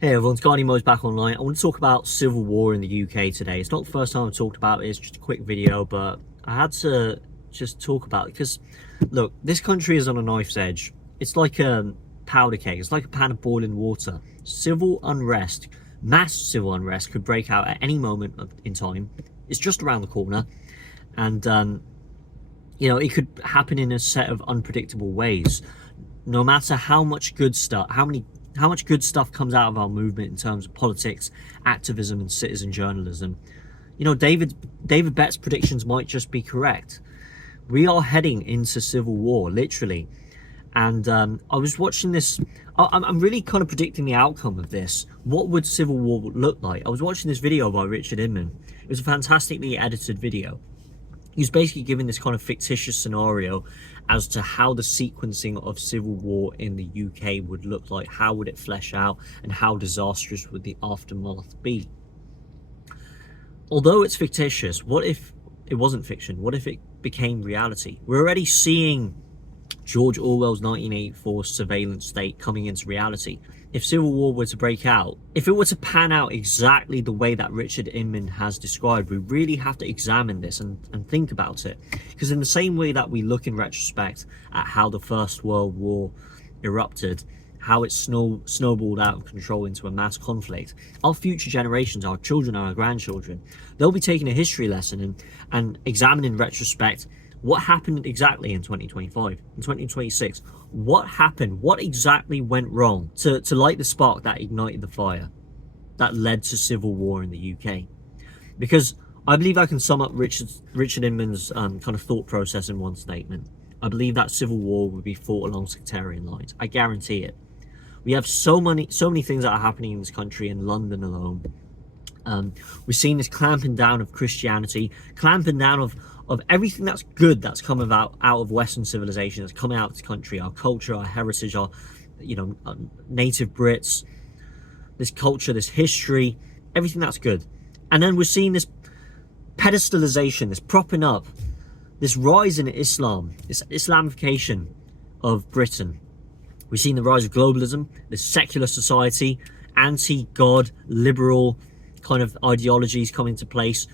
Hey everyone, Guardian Mode's back online. I want to talk about civil war in the UK today. It's not the first time I've talked about it, it's just a quick video, but I had to just talk about it because, look, this country is on a knife's edge. It's like a powder keg, it's like a pan of boiling water. Civil unrest, mass civil unrest could break out at any moment in time. It's just around the corner, and it could happen in a set of unpredictable ways. No matter how much good stuff, how much good stuff comes out of our movement in terms of politics, activism, and citizen journalism. David Bett's predictions might just be correct. We are heading into civil war, literally. And I was watching this. I'm really kind of predicting the outcome of this. What would civil war look like? I was watching this video by Richard Inman. It was a fantastically edited video. He was basically giving this kind of fictitious scenario as to how the sequencing of civil war in the UK would look like, how would it flesh out, and how disastrous would the aftermath be. Although it's fictitious, what if it wasn't fiction? What if it became reality? We're already seeing George Orwell's 1984 surveillance state coming into reality. If civil war were to break out, if it were to pan out exactly the way that Richard Inman has described, we really have to examine this and think about it. Because in the same way that we look in retrospect at how the First World War erupted, how it snowballed out of control into a mass conflict, our future generations, our children and our grandchildren, they'll be taking a history lesson and examining in retrospect what happened exactly in 2025, in 2026. What happened? What exactly went wrong to light the spark that ignited the fire that led to civil war in the UK? Because I believe I can sum up Richard Inman's kind of thought process in one statement. I believe that civil war would be fought along sectarian lines. I guarantee it. We have so many things that are happening in this country, in London alone. We've seen this clamping down of Christianity, clamping down of everything that's good that's come about out of Western civilization, that's coming out of this country, our culture, our heritage, our native Brits, this culture, this history, everything that's good. And then we're seeing this pedestalization, this propping up, this rise in Islam, this Islamification of Britain. We've seen the rise of globalism, this secular society, anti-God, liberal kind of ideologies come into place,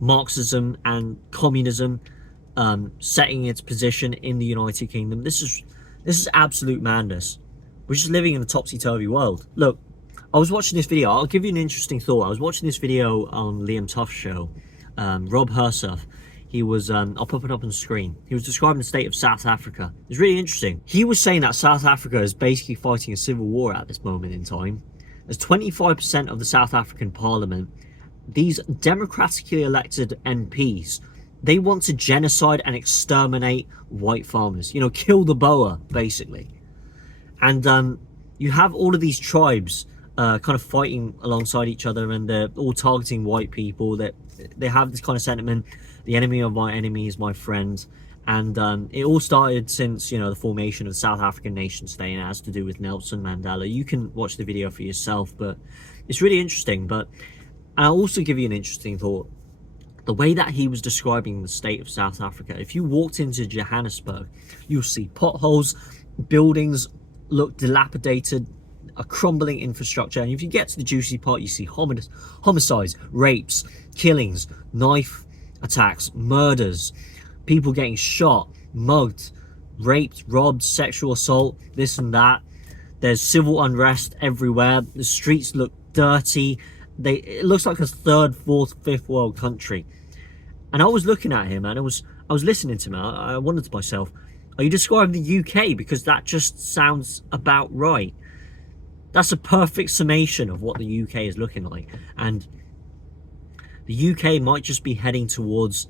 Marxism and communism setting its position in the United Kingdom. This is absolute madness. We're just living in a topsy-turvy world. Look, I was watching this video. I'll give you an interesting thought. I was watching this video on Liam Tuff's show. Rob Herseth. He was, I'll pop it up on the screen. He was describing the state of South Africa. It's really interesting. He was saying that South Africa is basically fighting a civil war at this moment in time. As 25% of the South African parliament, these democratically elected MPs, they want to genocide and exterminate white farmers. Kill the boer, basically. And you have all of these tribes kind of fighting alongside each other, and they're all targeting white people. That they have this kind of sentiment: the enemy of my enemy is my friend. And it all started since the formation of the South African nation state, and it has to do with Nelson Mandela. You can watch the video for yourself, but it's really interesting. But I'll also give you an interesting thought. The way that he was describing the state of South Africa, if you walked into Johannesburg, you'll see potholes, buildings look dilapidated, a crumbling infrastructure. And if you get to the juicy part, you see homicides, rapes, killings, knife attacks, murders, people getting shot, mugged, raped, robbed, sexual assault, this and that. There's civil unrest everywhere. The streets look dirty. It looks like a third, fourth, fifth world country. And I was looking at him, and I was listening to him. I wondered to myself, are you describing the UK? Because that just sounds about right. That's a perfect summation of what the UK is looking like. And the UK might just be heading towards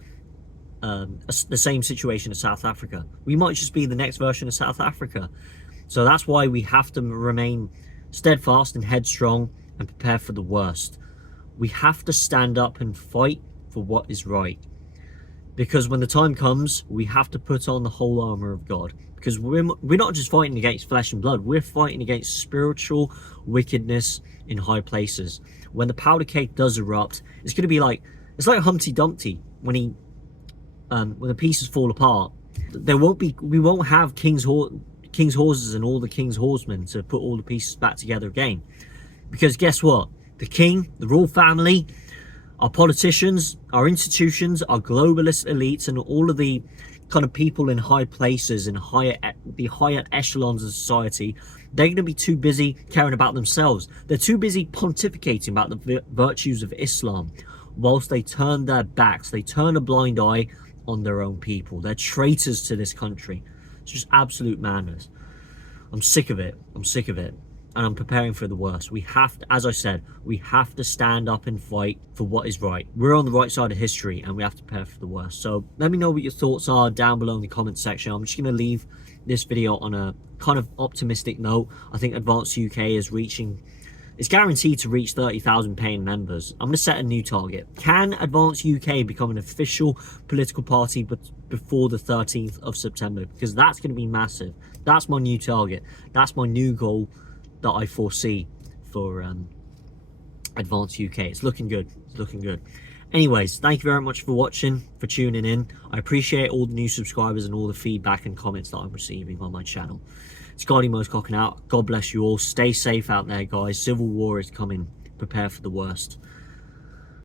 the same situation as South Africa. We might just be the next version of South Africa. So that's why we have to remain steadfast and headstrong and prepare for the worst. We have to stand up and fight for what is right. Because when the time comes, we have to put on the whole armor of God. Because we're not just fighting against flesh and blood, we're fighting against spiritual wickedness in high places. When the powder keg does erupt, it's going to be it's like Humpty Dumpty when the pieces fall apart. We won't have king's horses and all the king's horsemen to put all the pieces back together again. Because guess what? The king, the royal family, our politicians, our institutions, our globalist elites, and all of the kind of people in high places and the higher echelons of society, they're going to be too busy caring about themselves. They're too busy pontificating about the virtues of Islam, whilst they turn their backs, they turn a blind eye on their own people. They're traitors to this country. It's just absolute madness. I'm sick of it. I'm sick of it. And I'm preparing for the worst. We have to, as I said, we have to stand up and fight for what is right. We're on the right side of history and we have to prepare for the worst. So let me know what your thoughts are down below in the comment section. I'm just going to leave this video on a kind of optimistic note. I think Advanced UK is guaranteed to reach 30,000 paying members. I'm going to set a new target. Can Advance UK become an official political party before the 13th of September? Because that's going to be massive. That's my new target. That's my new goal that I foresee for Advance UK. It's looking good. It's looking good. Anyways, thank you very much for watching, for tuning in. I appreciate all the new subscribers and all the feedback and comments that I'm receiving on my channel. It's Guardian cocking out. God bless you all. Stay safe out there, guys. Civil war is coming. Prepare for the worst.